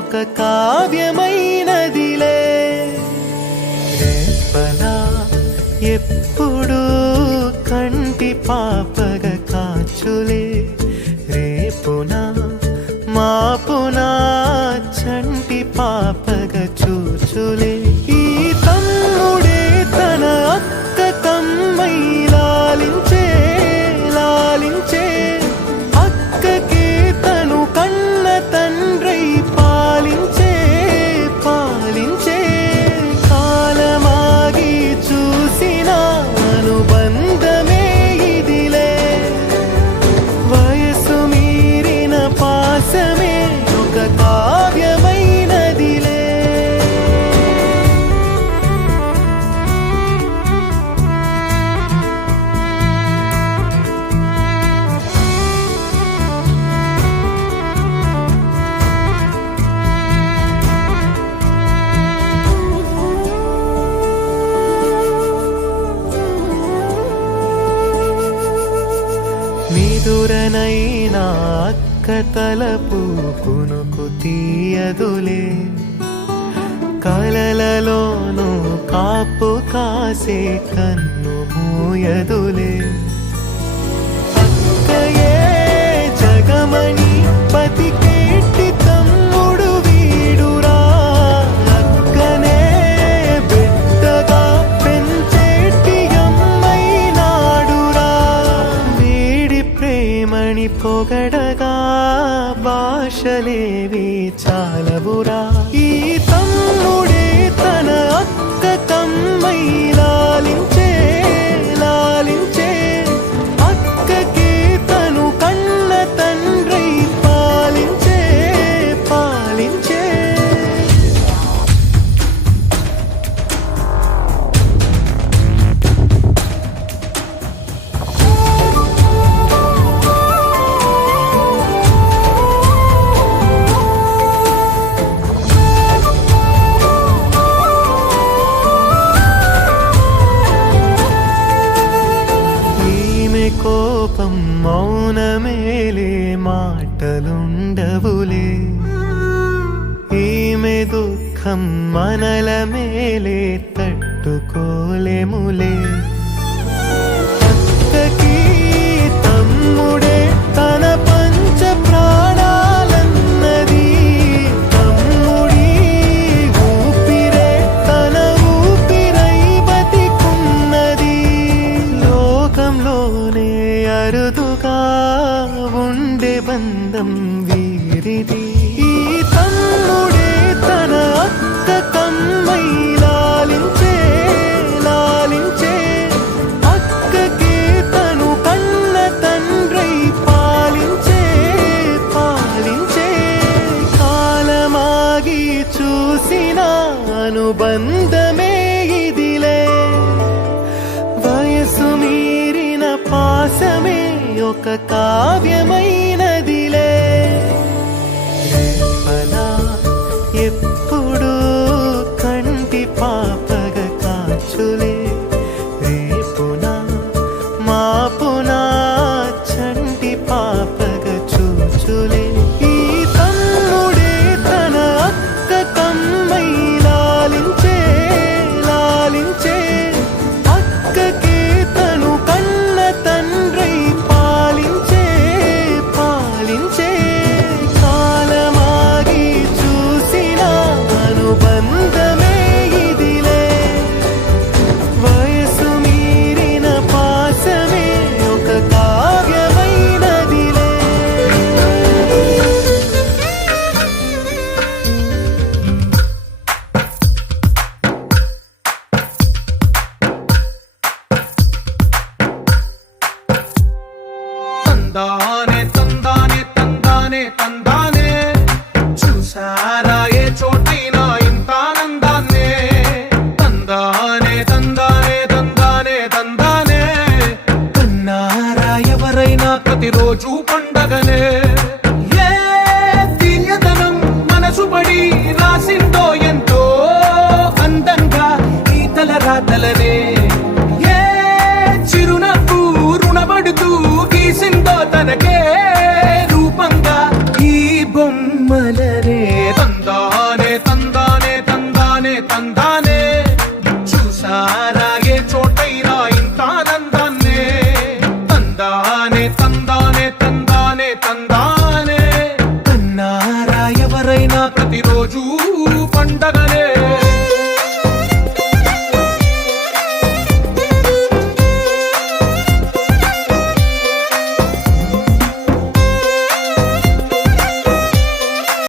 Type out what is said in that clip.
ఒక కావ్యమైనదిలే. రేపలా ఎప్పుడు కంటి పాపగ కాచులే, రేపున మాపున చంటి పాపగ చూచులే. ఈ తమ్ముడే తన అక్క కమ్మై లాలించే లాలించే, అక్కకే తను కన్న తండ్రై పాలించే పాలించే. కాలమాగి చూసిన అనుబంధమే ఇదిలే, వయసు మీరిన పాసమే ఒక కావ్యమైనదిలే. నిదురనైనా అక్క తలపు కునుకు తీయదులే, కలలలోనూ కాపు కాసే కన్ను మూయదులే. అక్కయే జగమణి బతికేటి తమ్ముడు వీడురా, అక్కనే బిడ్డగా పెంచేటి అమ్మైనాడురా. వీడి ప్రేమని పొగడగా భాషలేవి చాలవురా. ఈ తమ్ముడే తన అక్క కమ్మై లాలించే లాలించే, అక్కకే తను కన్న తండ్రై పాలించే పాలించే. కోపం మౌనమేలే మాటలుండవులే, ఈమె దుఃఖం మనల మేలే తట్టుకోలేములే. అక్కకి తమ్ముడే తన పంచ ప్రాణాలన్నది, తమ్ముడి ఊపిరే తన ఊపిరై బతికున్నది. లోకంలోనే అరుదుగా ఉండే బంధం వీరిది. ఈ తమ్ముడే తన అక్క కమ్మై లాలించే లాలించే, అక్కకే తను కన్న తండ్రై పాలించే పాలించే. కాలమాగి చూసిన అనుబంధమే ఇదిలే, వయసు మీరిన పాసమే ఒక కావ్యమైనదిలే. రేపలా ఎప్పుడు కంటి పాపగ కాచులే, రేపున మాపున చంటి పాపగ చూచులే. ఈ తమ్ముడే తన అక్క కమ్మై లాలించే లాలించే, అక్కకే తను కన్న తండ్రై పాలించే పాలించే. కాలమాగి చూసిన అనుబంధమే ఇదిలే, వయసు మీరిన పాసమే ఒక కావ్యమైనదిలే. అందా